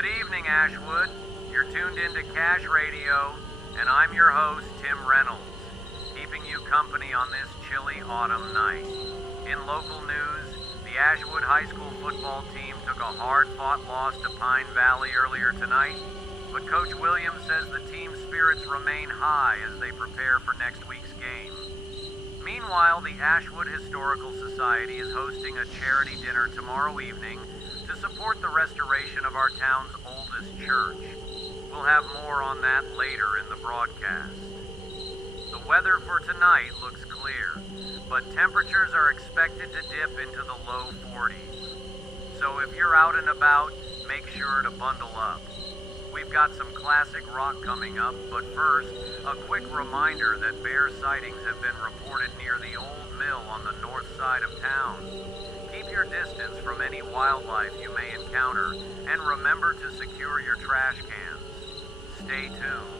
Good evening, Ashwood. You're tuned into Cash Radio, and I'm your host, Tim Reynolds, keeping you company on this chilly autumn night. In local news, the Ashwood High School football team took a hard-fought loss to Pine Valley earlier tonight, but Coach Williams says the team's spirits remain high as they prepare for next week's game. Meanwhile, the Ashwood Historical Society is hosting a charity dinner tomorrow evening to support the restoration of our town's oldest church. We'll have more on that later in the broadcast. The weather for tonight looks clear, but temperatures are expected to dip into the low 40s. So if you're out and about, make sure to bundle up. We've got some classic rock coming up, but first, a quick reminder that bear sightings have been reported near the old mill on the north side of town. Keep your distance from any wildlife you may encounter, and remember to secure your trash cans. Stay tuned.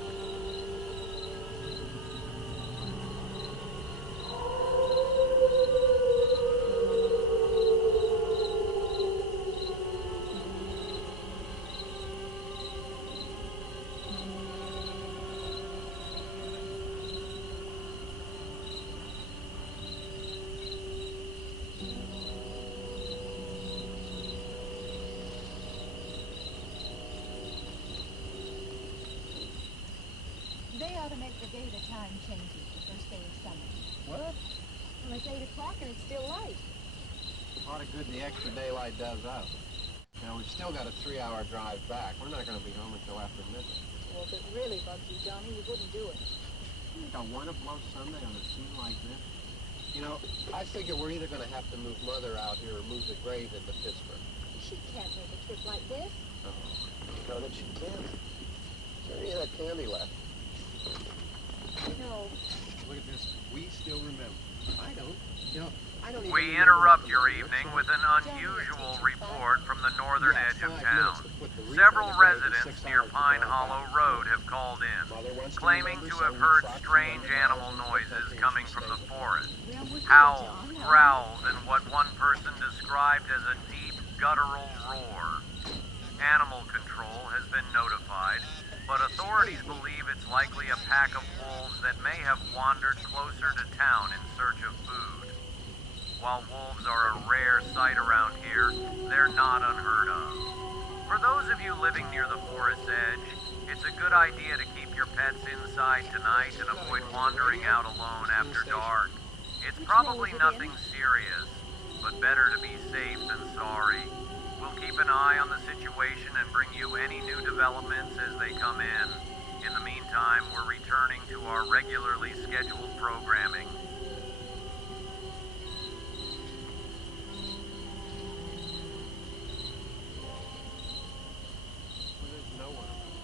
They ought to make the data time changes the first day of summer. What? Well, it's 8 o'clock and it's still light. A lot of good the extra daylight does us. Now, we've still got a 3-hour drive back. We're not going to be home until after midnight. Well, if it really bugs you, Johnny, you wouldn't do it. You think I want to blow Sunday on a scene like this? You know, I figure we're either going to have to move Mother out here or move the grave into Pittsburgh. She can't make a trip like this. Oh, you know that she can. Is there any of that candy left? No. Look at this. We still remember. I don't. You know, I don't even We remember interrupt what your it evening was. with an unusual report from the northern Yeah, edge of 5 town. minutes to put the wreath Several on the grave and residents 6 near hours to Pine drive Hollow back. Road have called in, Mother wants to claiming remember, to so have we heard trot strange around animal and noises something coming she from the stays. forest. Well, we're here, Howls, John. growls, and what one person described as a deep guttural roar. Animal control has been notified, but authorities believe it's likely a pack of wolves that may have wandered closer to town in search of food. While wolves are a rare sight around here, they're not unheard of. For those of you living near the forest edge, it's a good idea to keep your pets inside tonight and avoid wandering out alone after dark. It's probably nothing serious, but better to be safe than sorry. We'll keep an eye on the situation and bring you any new developments as they come in. In the meantime, we're returning to our regularly scheduled programming. Well, there's no one around.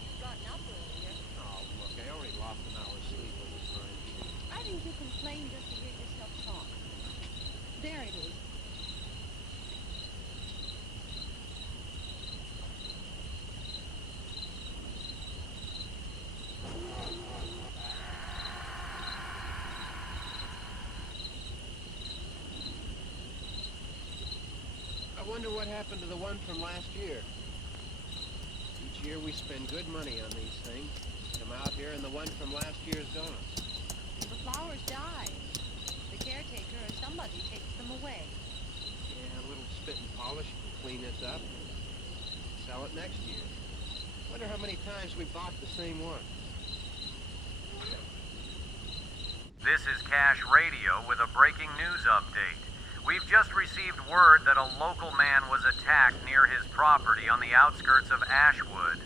You've gotten up earlier. Oh, look, I already lost an hour's sleep on the time sheet. I think you complained just to hear yourself talk. There it is. I wonder what happened to the one from last year. Each year we spend good money on these things. Come out here and the one from last year's gone. The flowers die. The caretaker or somebody takes them away. Yeah, a little spit and polish, clean this up, sell it next year. Wonder how many times we bought the same one. This is Cash Radio with a breaking news update. We've just received word that a local man was attacked near his property on the outskirts of Ashwood.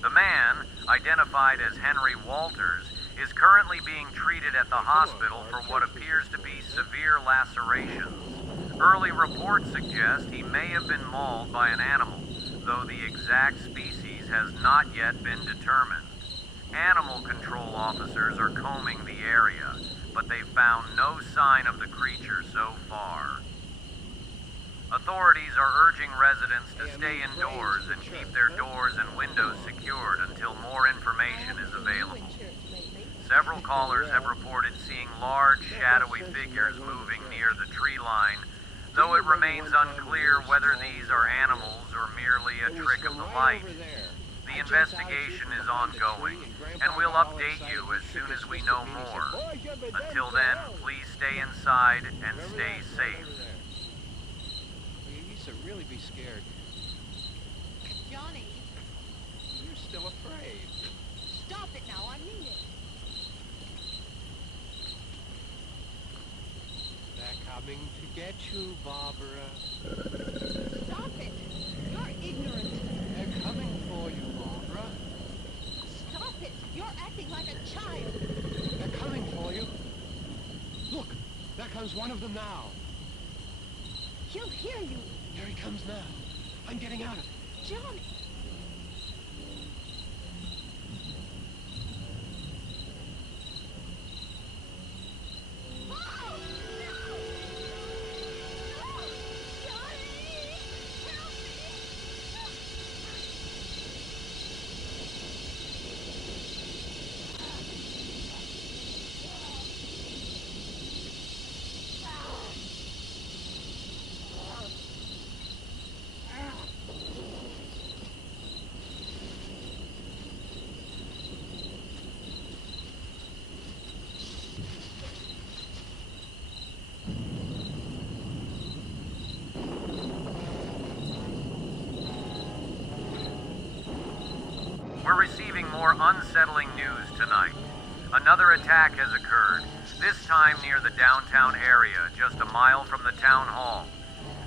The man, identified as Henry Walters, is currently being treated at the hospital for what appears to be severe lacerations. Early reports suggest he may have been mauled by an animal, though the exact species has not yet been determined. Animal control officers are combing the area, but they've found no sign of the creature so far. Authorities are urging residents to stay indoors and keep their doors and windows secured until more information is available. Several callers have reported seeing large, shadowy figures moving near the tree line, though it remains unclear whether these are animals or merely a trick of the light. The investigation is ongoing, and we'll update you as soon as we know more. Until then, please stay inside and stay safe. You used to really be scared. Johnny, You're still afraid. stop it now. I mean it. They're coming to get you, Barbara. Stop it. You're ignorant. They're coming for you, Barbara. Stop it. You're acting like a child. They're coming for you. Look, there comes one of them now. He'll hear you. Here he comes now. I'm getting out of it. Johnny. Oh, no. No. Johnny, help We're receiving more unsettling news tonight. Another attack has occurred, this time near the downtown area, just a mile from the town hall.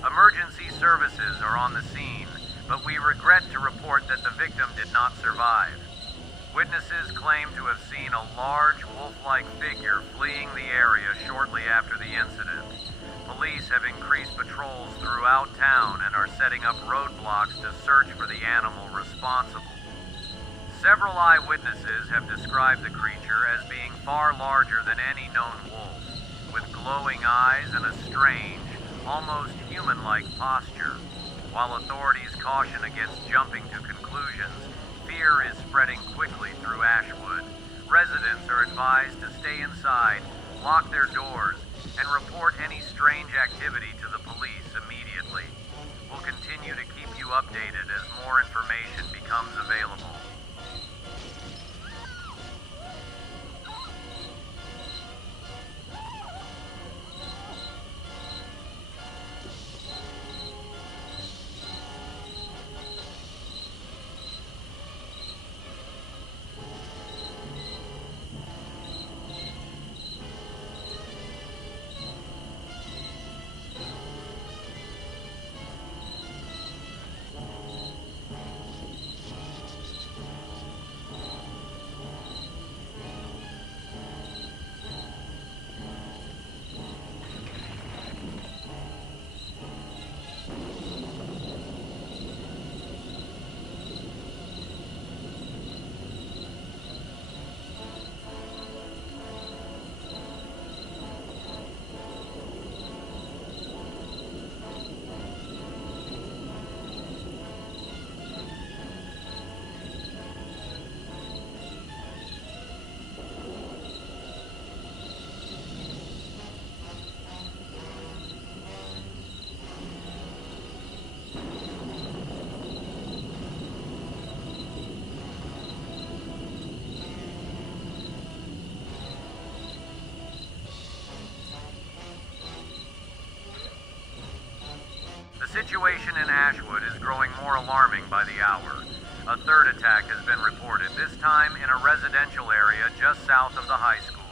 Emergency services are on the scene, but we regret to report that the victim did not survive. Witnesses claim to have seen a large wolf-like figure fleeing the area shortly after the incident. Police have increased patrols throughout town and are setting up roadblocks to search for the animal responsible. Several eyewitnesses have described the creature as being far larger than any known wolf, with glowing eyes and a strange, almost human-like posture. While authorities caution against jumping to conclusions, fear is spreading quickly through Ashwood. Residents are advised to stay inside, lock their doors, and report any strange activity to the police immediately. We'll continue to keep you updated as more information becomes available. The situation in Ashwood is growing more alarming by the hour. A third attack has been reported, this time in a residential area just south of the high school.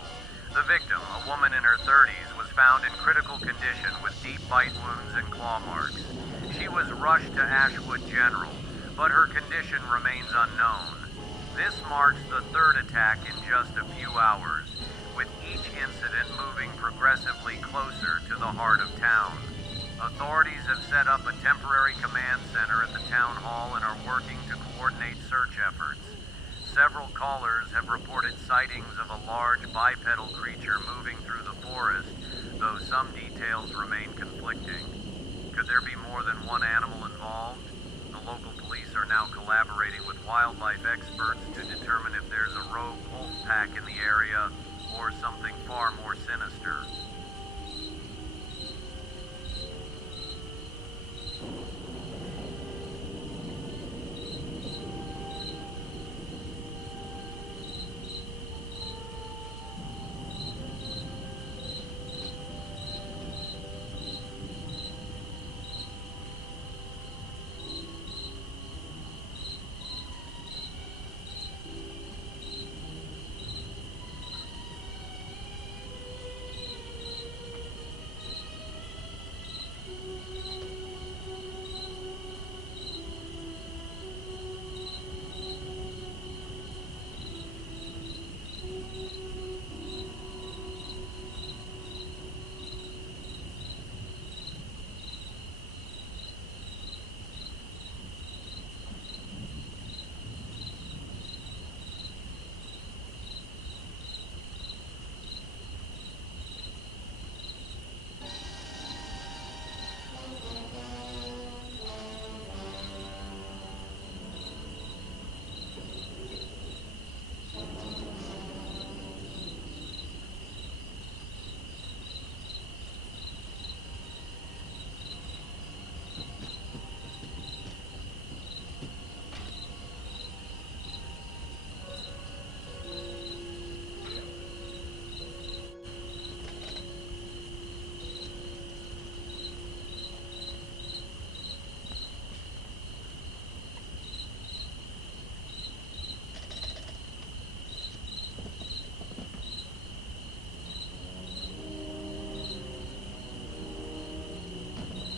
The victim, a woman in her 30s, was found in critical condition with deep bite wounds and claw marks. She was rushed to Ashwood General, but her condition remains unknown. This marks the third attack in just a few hours, with each incident moving progressively closer to the heart of town. Authorities have set up a temporary command center at the town hall and are working to coordinate search efforts. Several callers have reported sightings of a large bipedal creature moving through the forest, though some details remain conflicting. Could there be more than one animal involved? The local police are now collaborating with wildlife experts to determine if there's a rogue wolf pack in the area or something far more sinister.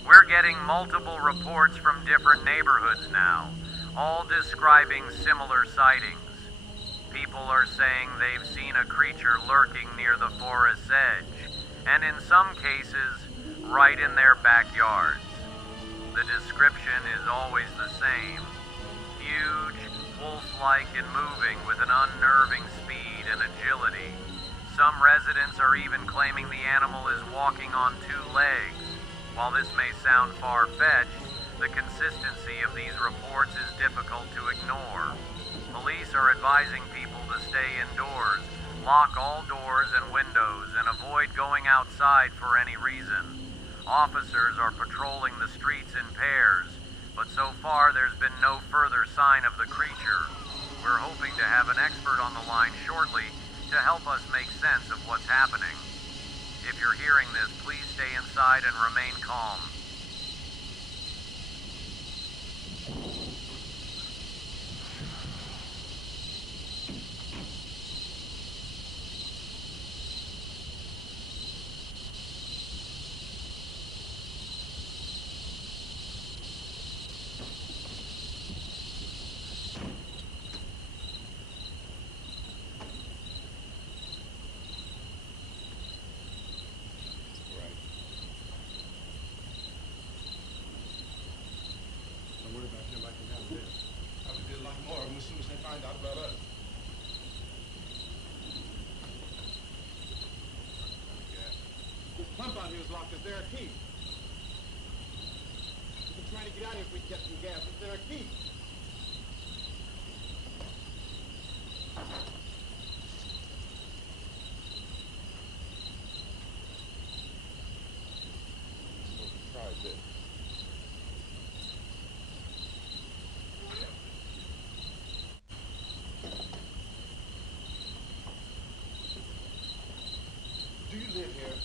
We're getting multiple reports from different neighborhoods now, all describing similar sightings. People are saying they've seen a creature lurking near the forest's edge, and in some cases, right in their backyards. The description is always the same. Huge, wolf-like and moving with an unnerving speed and agility. Some residents are even claiming the animal is walking on two legs. While this may sound far-fetched, the consistency of these reports is difficult to ignore. Police are advising people to stay indoors, lock all doors and windows, and avoid going outside for any reason. Officers are patrolling the streets in pairs, but so far there's been no further sign of the creature. We're hoping to have an expert on the line shortly to help us make sense of what's happening. If you're hearing this, please stay inside and remain calm. Find out about us. This pump out here is locked. Is there a key? We've been trying to get out here if we can get some gas. Is there a key? So try this. Do you live here?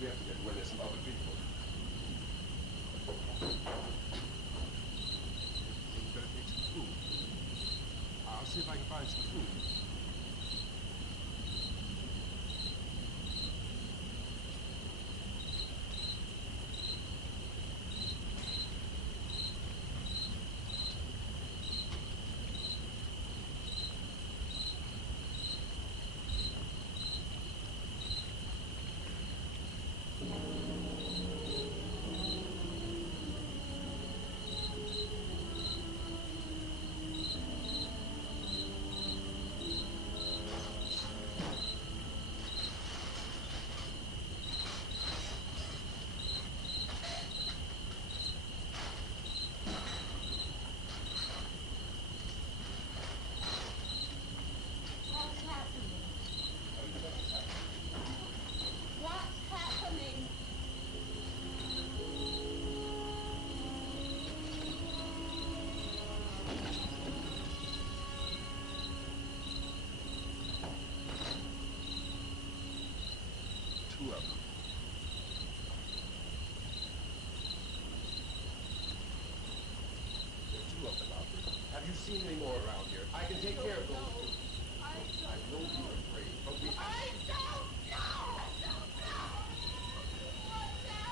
We have to get where there's some other people. You better take some food. I'll see if I can find some food. two of them. There are two of them out there. Have you seen any more around here? I can take care of those two. I know you're afraid, but we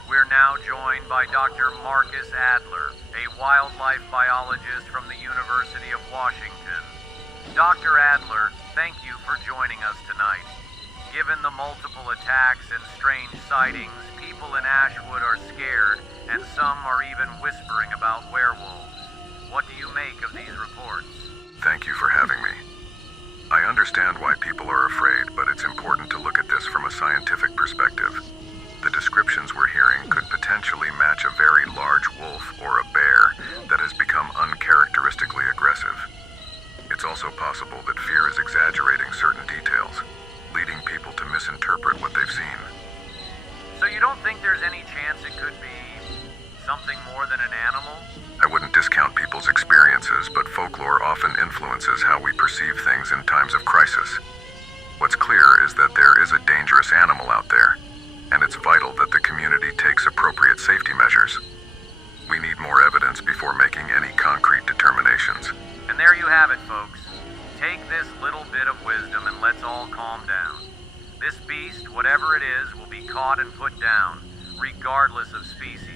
We're now joined by Dr. Marcus Adler, a wildlife biologist from the University of Washington. Dr. Adler, thank you for joining us tonight. Given the multiple attacks and strange sightings, people in Ashwood are scared, and some are even whispering about werewolves. What do you make of these reports? Thank you for having me. I understand why people are afraid, but it's important to look at this from a scientific perspective. The descriptions we're hearing could potentially match a very large wolf or a bear that has become uncharacteristically aggressive. It's also possible that fear is exaggerating certain details, leading people to misinterpret what they've seen. So you don't think there's any chance it could be something more than an animal? I wouldn't discount people's experiences, but folklore often influences how we perceive things in times of crisis. What's clear is that there is a dangerous animal out there, and it's vital that the community takes appropriate safety measures. We need more evidence before making any concrete determinations. And there you have it, folks. Take this little bit of wisdom and let's all calm down. This beast, whatever it is, will be caught and put down, regardless of species.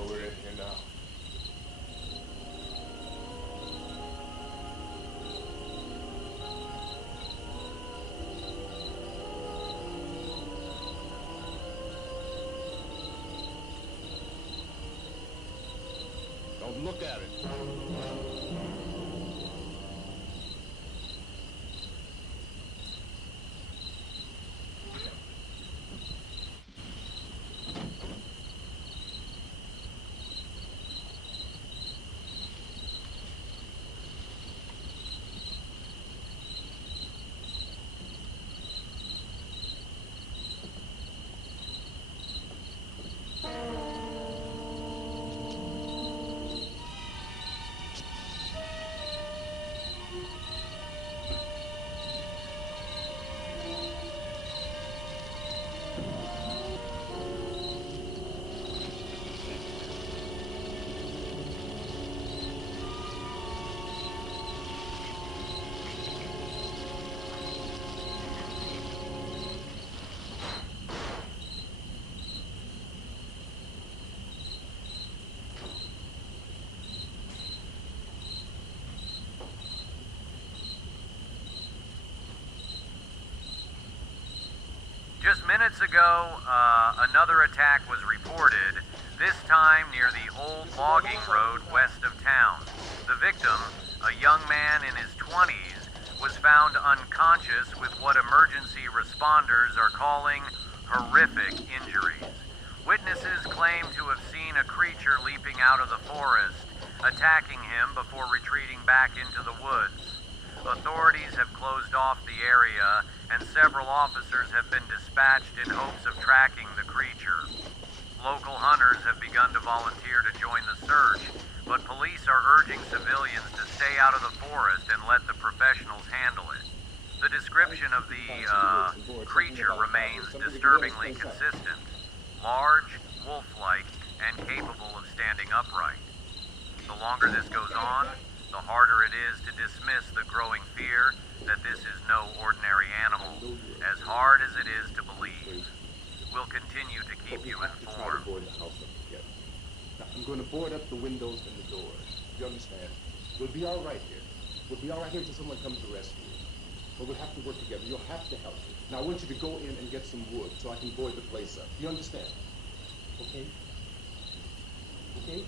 know we're in here now. Don't look at it. Just minutes ago, another attack was reported, this time near the old logging road west of town. The victim, a young man in his 20s, was found unconscious with what emergency responders are calling horrific injuries. Witnesses claim to have seen a creature leaping out of the forest, attacking him before retreating back into the woods. Authorities have closed off the area, and several officers have been dispatched in hopes of tracking the creature. Local hunters have begun to volunteer to join the search, but police are urging civilians to stay out of the forest and let the professionals handle it. The description of the creature remains disturbingly consistent: large, wolf-like, and capable of standing upright. The longer this goes on, the harder it is to dismiss the growing fear that this is no ordinary animal, as hard as it is to believe. We'll continue to keep you Try to informed. board the house up together. Now, I'm going to board up the windows and the doors. You understand? We'll be all right here. We'll be all right here until someone comes to rescue us. But we'll have to work together. You'll have to help me. Now, I want you to go in and get some wood so I can board the place up. You understand? Okay? Okay?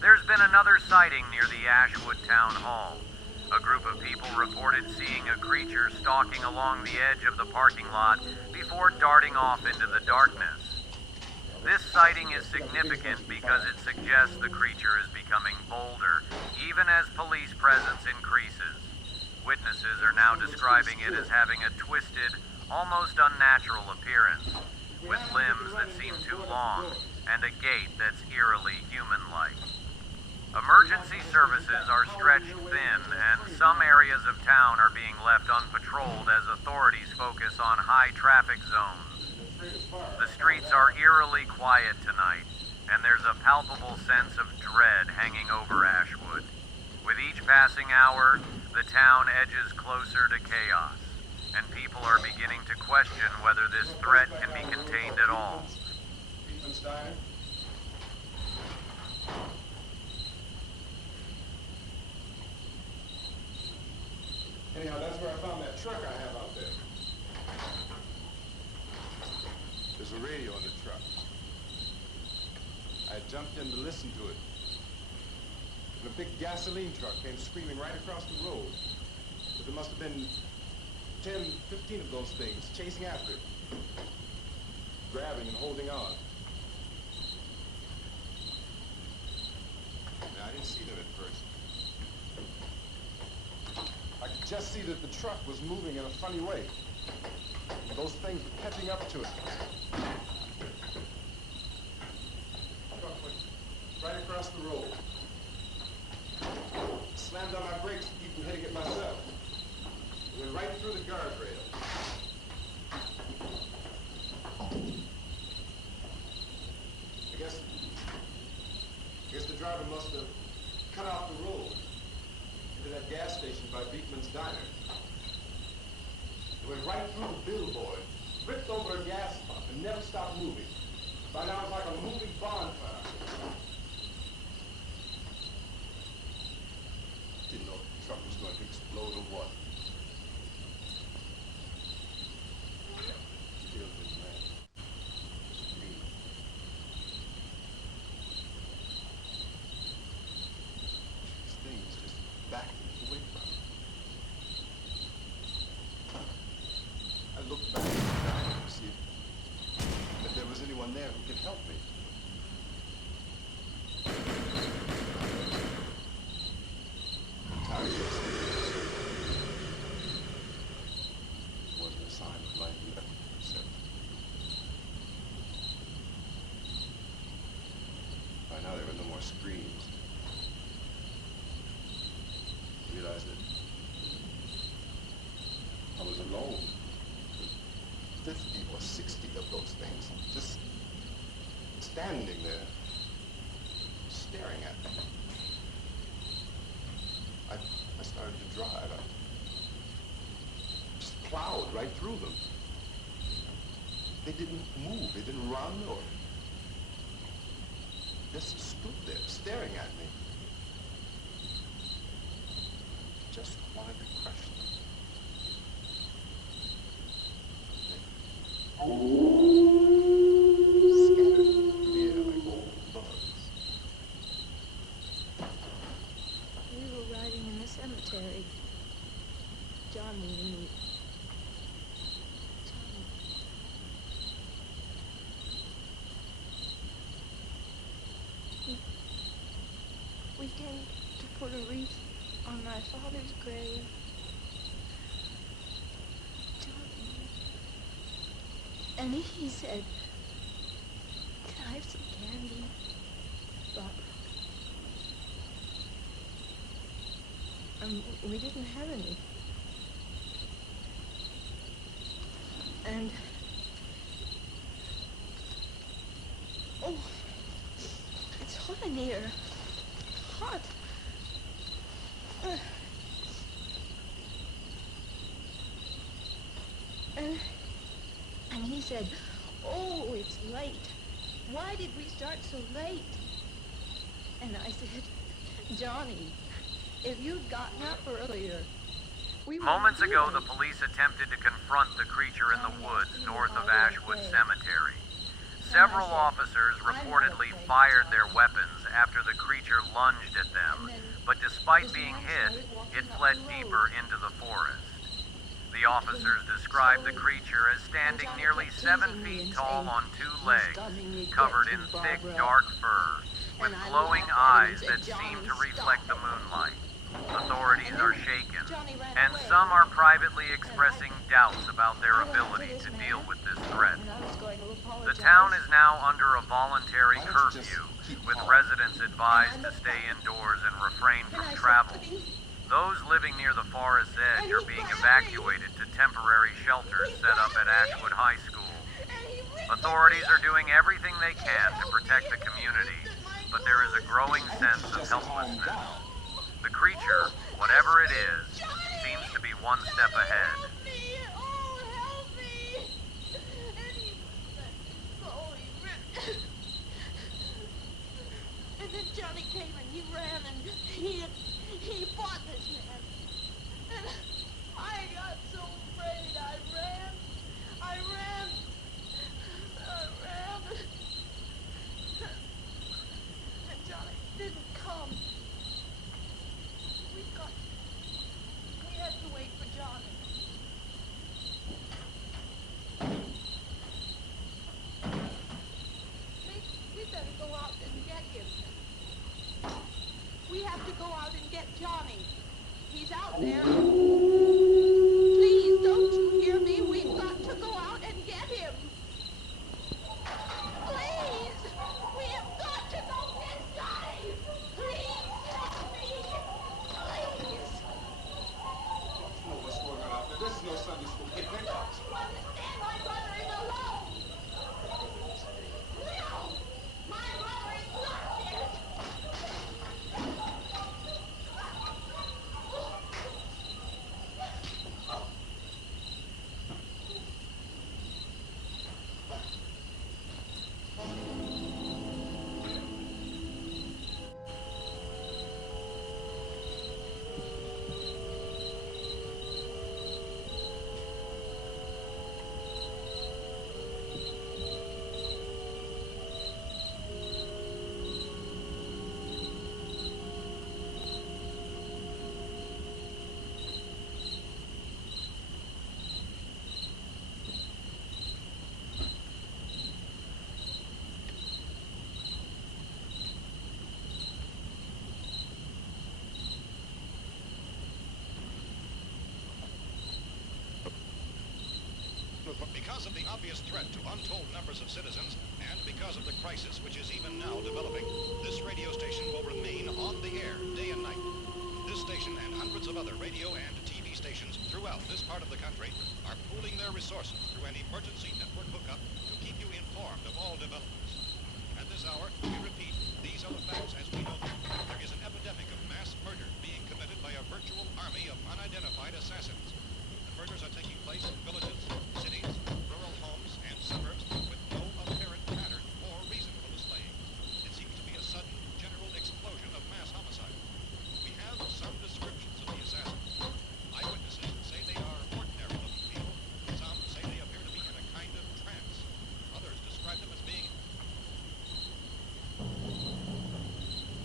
There's been another sighting near the Ashwood Town Hall. A group of people reported seeing a creature stalking along the edge of the parking lot before darting off into the darkness. This sighting is significant because it suggests the creature is becoming bolder, even as police presence increases. Witnesses are now describing it as having a twisted, almost unnatural appearance, with limbs that seem too long and a gait that's eerily human-like. Emergency services are stretched thin, and some areas of town are being left unpatrolled as authorities focus on high-traffic zones. The streets are eerily quiet tonight, and there's a palpable sense of dread hanging over Ashwood. With each passing hour, the town edges closer to chaos, and people are beginning to question whether this threat can be contained at all. Anyhow, that's where I found that truck I have out there. There's a radio on the truck. I jumped in to listen to it. And a big gasoline truck came screaming right across the road. But there must have been 10, 15 of those things chasing after it. Grabbing and holding on. Now, I didn't see them at first. I could just see that the truck was moving in a funny way. Those things were catching up to it. The truck went right across the road. Slammed on my brakes to keep from hitting it myself. It went right through the guardrail. I guess the driver must have cut off the road. Went right through the billboard, ripped over a gas pump, and never stopped moving. By now it's like a moving bonfire. Didn't know if the truck was going to explode or what. Still didn't matter. Screaming. This thing was just backing away from me. I looked back to see if there was anyone there who could help me. Wasn't a sign of life left, except by now there were no more screams. I realized that I was alone. 50 or 60 of those things just standing there, staring at me. I started to drive. I just plowed right through them. They didn't move. They didn't run or just stood there staring at me. Just wanted to crush them. Scattered through the air like old bugs. We were riding in the cemetery. Johnny and me. Johnny. We came to put a wreath on my father's grave. Johnny. And he said, "Can I have some candy, Barbara?" We didn't have any. And oh, it's hot in here. Hot. And he said, "Oh, it's late. Why did we start so late?" And I said, "Johnny, if you'd gotten up earlier, we wouldn't Moments be ago, late." the police attempted to confront the creature in the woods north of Ashwood Cemetery. Several officers reportedly fired their weapons after the creature lunged at them, but despite being hit, it fled deeper into the forest. The officers described the creature as standing nearly 7 feet tall on two legs, covered in thick, dark fur, with glowing eyes that seem to reflect the moonlight. Authorities are shaken, and some are privately expressing doubts about their ability to deal with this threat. The town is now under a voluntary curfew, with residents advised to stay indoors and refrain from travel. Those living near the forest's edge are being evacuated to temporary shelters set up at Ashwood High School. Authorities are doing everything they can to protect the community, but there is a growing sense of helplessness. The creature, whatever it is, seems to be one step ahead. Help me! Oh, help me! And then Johnny came and he ran and he fought this man. And I got so afraid. I ran. And Johnny didn't come. We had to wait for Johnny. We better go out and get him. We have to go out and get Johnny. He's out there. Please, don't you hear me? We've got to go out and get him. Please! We have got to go get Johnny! Please, help me! Please! You know what's going on out there. This is no Sunday school picnic. Don't you understand? My brother is alone! No! My brother is not dead! Because of the obvious threat to untold numbers of citizens, and because of the crisis which is even now developing, this radio station will remain on the air day and night. This station and hundreds of other radio and TV stations throughout this part of the country are pooling their resources through an emergency network hookup to keep you informed of all developments. At this hour, we repeat, these are the facts as we know them. There is an epidemic of mass murder being committed by a virtual army of unidentified assassins. The murders are taking place in villages, cities, rural homes, and suburbs with no apparent pattern or reason for the slaying. It seems to be a sudden, general explosion of mass homicide. We have some descriptions of the assassins. Eyewitnesses say they are ordinary-looking people. Some say they appear to be in a kind of trance. Others describe them as being...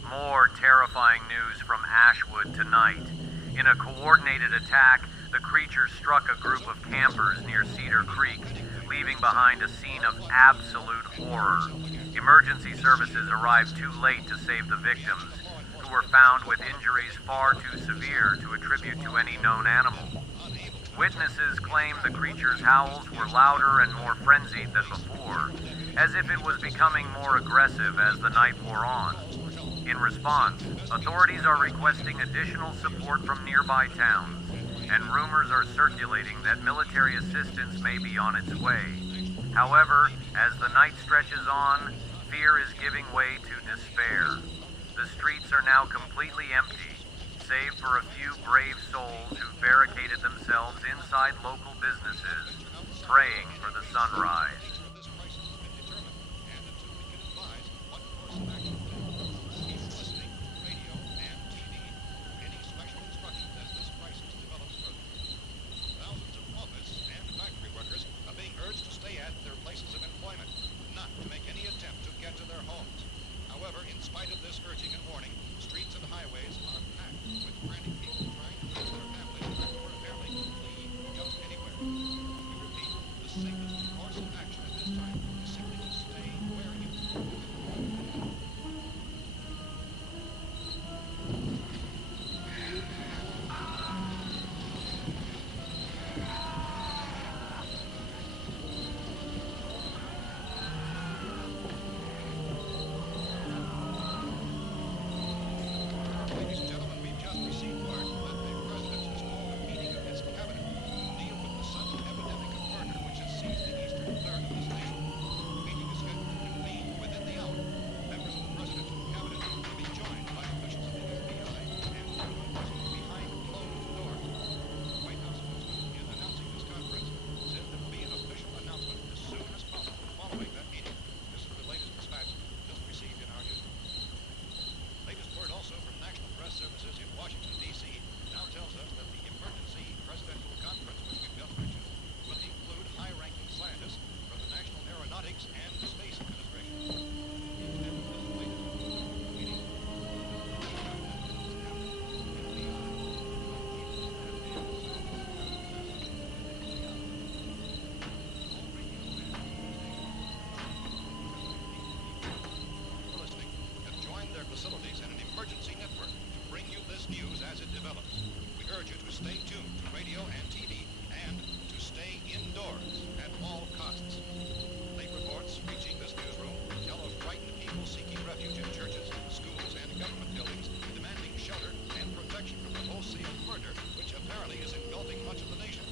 More terrifying news from Ashwood tonight. In a coordinated attack, the creature struck a group of campers near Cedar Creek, leaving behind a scene of absolute horror. Emergency services arrived too late to save the victims, who were found with injuries far too severe to attribute to any known animal. Witnesses claim the creature's howls were louder and more frenzied than before, as if it was becoming more aggressive as the night wore on. In response, authorities are requesting additional support from nearby towns, and rumors are circulating that military assistance may be on its way. However, as the night stretches on, fear is giving way to despair. The streets are now completely empty, save for a few brave souls who barricaded themselves inside local businesses, praying for the sunrise. This crisis has been determined, and until we can advise what course of action to take, keep listening to radio and TV for any special instructions as this crisis develops further. Thousands of office and factory workers are being urged to stay at their places of employment, not to make any attempt to get to their homes. However, in spite of this urging and warning, streets and highways are packed with frantic people trying to reach their families or apparently flee just anywhere. We repeat, the safest course of action at this time is simply to stay where you are. Ladies and gentlemen, we've just received word that the President has called a meeting of his cabinet to deal with the sudden epidemic of murder which has seized the eastern third of this nation. The meeting is scheduled to convene within the hour. Members of the Presidential Cabinet will be joined by officials of the FBI and members behind closed doors. The White House spokesman, in announcing this conference, said there will be an official announcement as soon as possible following that meeting. This is the latest dispatch just received in our newsroom. Latest word also from National Press Services in Washington, D.C. now tells us that the emergency presidential conference, which we've just mentioned, will include high-ranking scientists from the National Aeronautics and Space Administration. Instead of this latest meeting, for listening, have joined their facilities in an emergency network to bring you this news as it develops. We urge you to stay tuned to radio and TV and to stay indoors at all costs. Late reports reaching this newsroom tell of frightened people seeking refuge in churches, schools, and government buildings, demanding shelter and protection from the wholesale murder which apparently is engulfing much of the nation.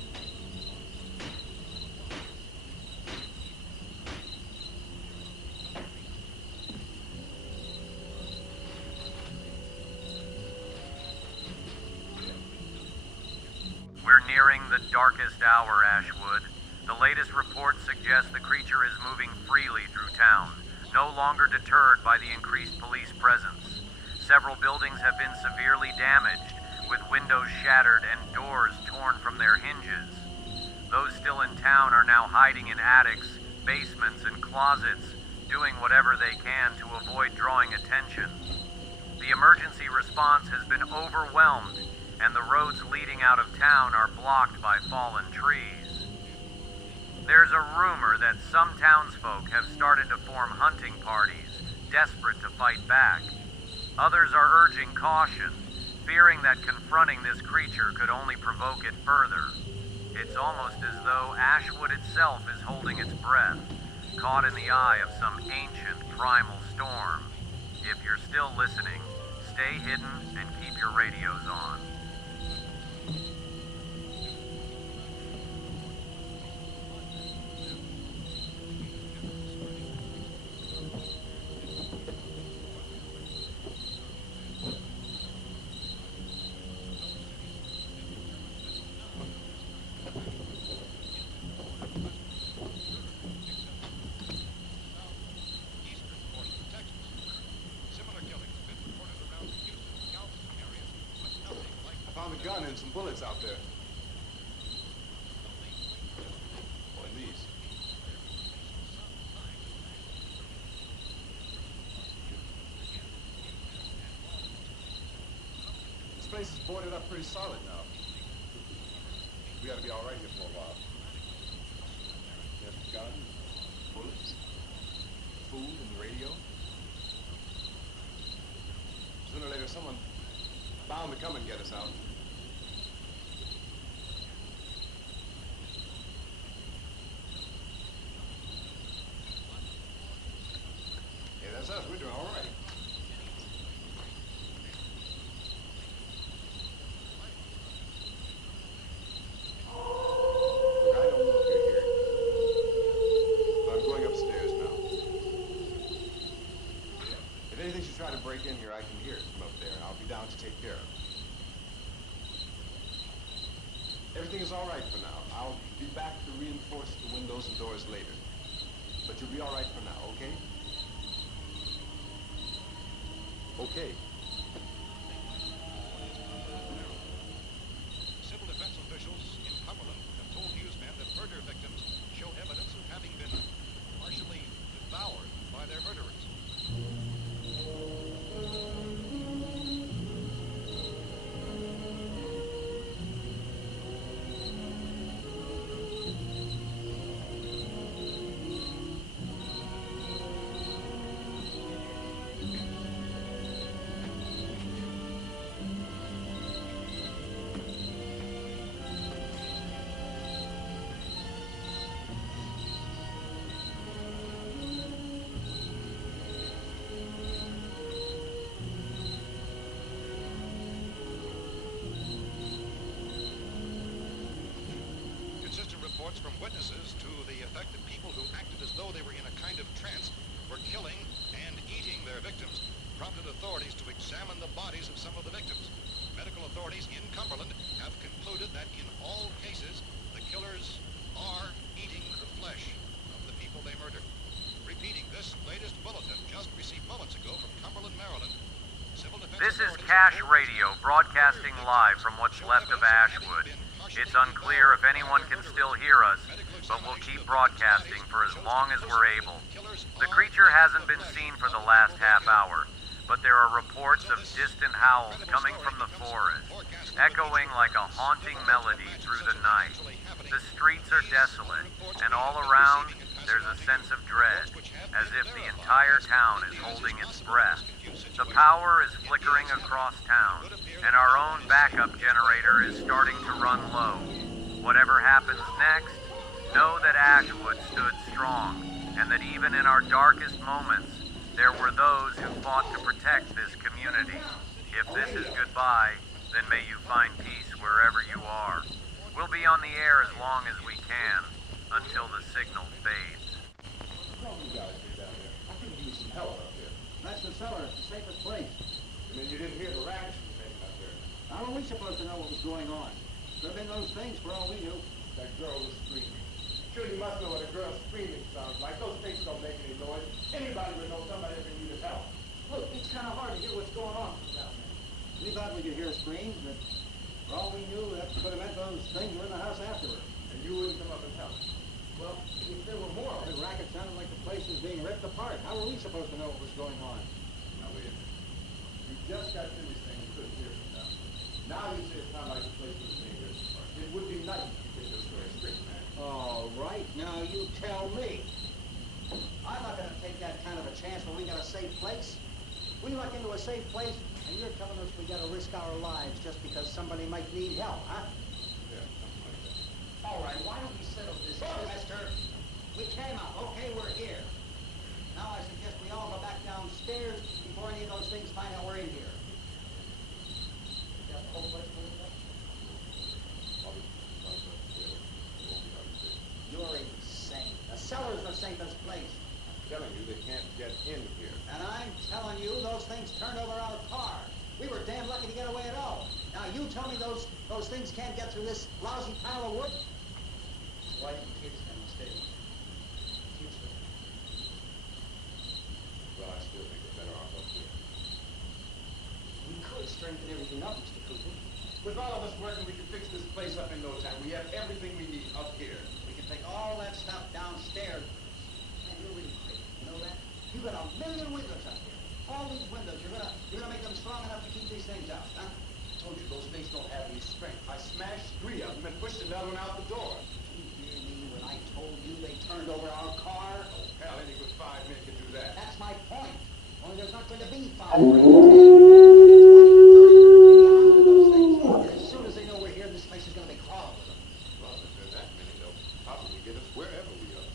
We're nearing the darkest hour, Ashwood. The latest reports suggest the creature is moving freely through town, no longer deterred by the increased police presence. Several buildings have been severely damaged, with windows shattered and doors torn from their hinges. Those still in town are now hiding in attics, basements, and closets, doing whatever they can to avoid drawing attention. The emergency response has been overwhelmed, and the roads leading out of town are blocked by fallen trees. There's a rumor that some townsfolk have started to form hunting parties, desperate to fight back. Others are urging caution, fearing that confronting this creature could only provoke it further. It's almost as though Ashwood itself is holding its breath, caught in the eye of some ancient primal storm. If you're still listening, stay hidden and keep your radios on. Found a gun and some bullets out there. Or in these. This place is boarded up pretty solid now. We ought to be all right here for a while. There's guns, bullets, food, and radio. Sooner or later, someone bound to come and get us out. Hey, that's us. We're doing all right. Look, I don't know if you're here, but I'm going upstairs now. If anything should try to break in here, I can hear it from up there, and I'll be down to take care of it. Everything is all right for now. I'll be back to reinforce the windows and doors later. But you'll be all right for now, okay? Okay. Civil defense officials in Cumberland have told newsmen that murder victims show evidence of having been partially devoured by their murderers. Reports from witnesses to the effect that people who acted as though they were in a kind of trance were killing and eating their victims prompted authorities to examine the bodies of some of the victims. Medical authorities in Cumberland have concluded that in all cases, the killers are eating the flesh of the people they murdered. Repeating this latest bulletin just received moments ago from Cumberland, Maryland. This is Cash Radio, broadcasting live from what's left of Ashwood. It's unclear if anyone can still hear us, but we'll keep broadcasting for as long as we're able. The creature hasn't been seen for the last half hour, but there are reports of distant howls coming from the forest, echoing like a haunting melody through the night. The streets are desolate, and all around there's a sense of dread, as if the entire town is holding its breath. The power is flickering across town, and our own backup generator is starting to run low. Whatever happens next, know that Ashwood stood strong, and that even in our darkest moments, there were those who fought to protect this community. If this is goodbye, then may you find peace wherever you are. We'll be on the air as long as we can, until the signal fades. What you guys do down there? I could use some help up here. That's the cellar. It's the safest place. And then you didn't hear the racket you made out there. How are we supposed to know what was going on? Could have been those things for all we knew. That girl was screaming. Sure, you must know what a girl screaming sounds like. Those things don't make any noise. Anybody would know somebody that needed help. Look, it's kind of hard to hear what's going on down there. We thought we could hear screams, but for all we knew, that could have meant those things were in the house afterward. And you wouldn't come up and help. Well, if there were more, the racket sounded like the place was being ripped apart. How were we supposed to know what was going on? Now, wait a minute. You just got finished saying you couldn't hear it now. Now you say it's not like the place was being ripped apart. It would be nice to get your story straight, man. All right, now you tell me. I'm not going to take that kind of a chance when we got a safe place. We luck into a safe place, and you're telling us we got to risk our lives just because somebody might need help, huh? Yeah, something like that. All right, why don't we settle this? Look, mister, we came out. Okay, we're here. Now I suggest we all go back downstairs before any of those things find out we're in here. Got the whole place cleaned up? You're insane. The cellar's the safest place. I'm telling you, they can't get in here. And I'm telling you, those things turned over our car. We were damn lucky to get away at all. Now you tell me those things can't get through this lousy pile of wood? Why do the kids have mistakes? Well, I still think we're better off up here. We could strengthen everything up, Mr. Cooper. With all of us working, we can fix this place up in no time. We have everything we need up here. We can take all that stuff downstairs. Man, you're really crazy. You know that? You got a million windows up here. All these windows, you're gonna make them strong enough to keep these things out, huh? I told you those things don't have any strength. I smashed 3 of them and pushed another one out the door. Did you hear me when I told you they turned over our car? Oh, hell, any good 5 men can do that. That's my point. Only there's not going to be 5, 10, 20, 30, maybe 100 of those things. And as soon as they know we're here, this place is going to be crawling with them. Well, if there's that many, they'll probably get us wherever we are.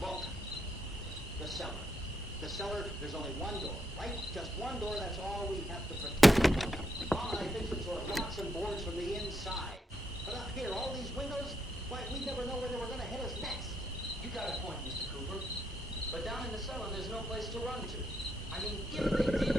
Look, the cellar. The cellar, there's only one door, right? Just one door, that's all we have to protect. All I think is sort of locks and boards from the inside. But up here, all these windows, why, we never know where they were going to hit us next. You got a point, Mr. Cooper. But down in the cellar, there's no place to run to. I mean, if they did